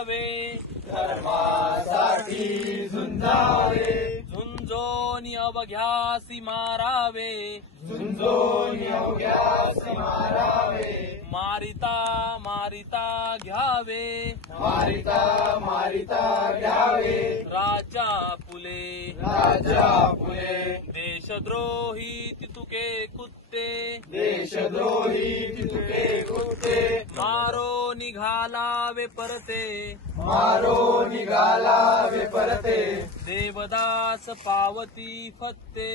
झुंजावे, धर्मासाठी झुंजावे, झुंजोनी अवघ्यासी मारावे, झुंजोनी अवघ्यासी मारावे, मारिता मारिता घ्यावे, मारिता मारिता घ्यावे, राजा फुले राजा फुले, देशद्रोही तितुके कुत्ते, देशद्रोही तितुके कुत्ते, मारो निघालावे परते, मारो निघालावे परते, देवदास पावती फत्ते,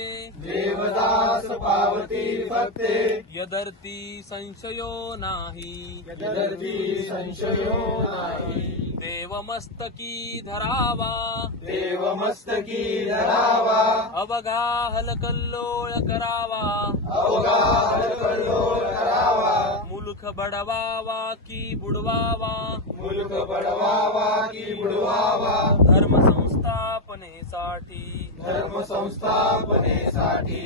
देवदास पावती फत्ते, यदर्ती संशयो नाही, यदर्ती संशयो नाही, देवमस्तकी धरावा, देवमस्तकी धरावा, अवघा हलकल्लोळ करावा, अवघा हलकल्लोळ करावा, मुलुख बडवावा की बुडवावा, मुलुख बडवावा की बुडवावा, धर्म संस्थापनेसाठी, धर्म संस्थापनेसाठी,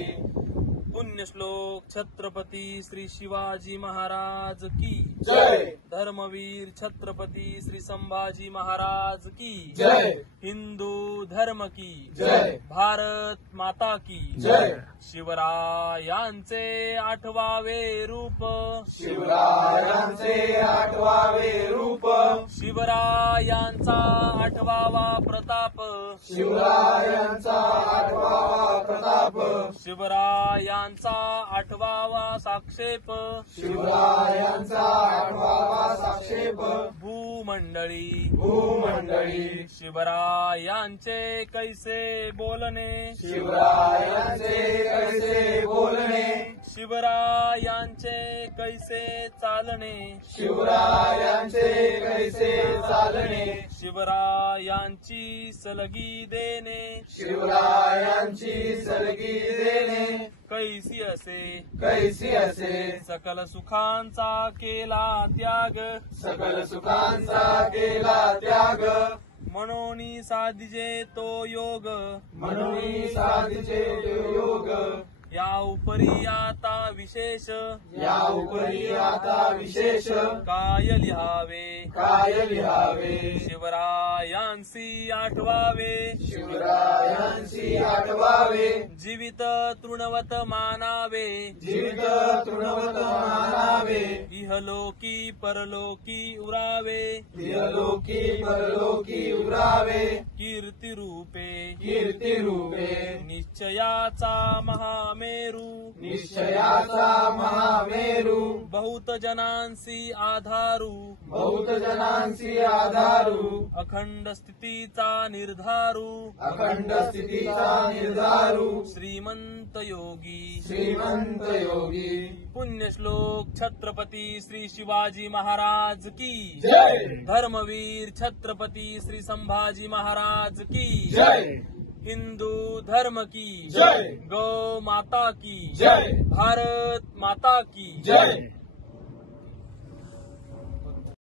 पुण्यश्लोक छत्रपती श्री शिवाजी महाराज की जय, धर्मवीर छत्रपती श्री संभाजी महाराज की जय, हिंदू धर्म की जय, भारत माता की जय, शिवरायांचे आठवावे रूप, शिवरायांचे आठवावे रूप, शिवरायांचा आठवावा प्रताप, शिवरायांचा आठवावा प्रताप, शिवरायांचा आठवावा साक्षेप, शिवरायांचा आठवावा साक्षेप, भूमंडळी भूमंडळी, शिवरायांचे कैसे बोलणे, शिवरायांचे कैसे बोलणे, शिवरायांचे कैसे चालणे, शिवरायांचे कैसे चालणे, शिवरायांची सलगी देणे, शिवरायांची सलगी देणे, कैसी असे कैसी असे, सकल सुखांचा केला त्याग, सकल सुखांचा केला त्याग, म्हणून साधिजे तो योग, म्हणून साधीचे योग, या उपरी आता विशेष, या उपरी आता विशेष, काय लिहावे, काय लिहावे, शिवरायांसी आठवावे, शिवरायांशी आठवावे, जीवित तृणवत मानावे, जीवित तृणवत मानावे, इहलोकी परलोकी उरावे, इहलोकी परलोकी उरावे, कीर्ती रूपे कीर्ती रूपे, निश्चयाचा महामेरू, निश्चयाचा महामेरू, बहुत जनांसी आधारू, बहुत जनांची आधारू, अखंड स्थितीचा निर्धारू, अखंड स्थितीचा निर्धारू, श्रीमंत योगी, श्रीमंत योगी, पुण्यश्लोक छत्रपती श्री शिवाजी महाराज की जय, धर्मवीर छत्रपती श्री संभाजी महाराज की जय, हिंदू धर्म की जय, गौ माता की जय, भारत माता की जय.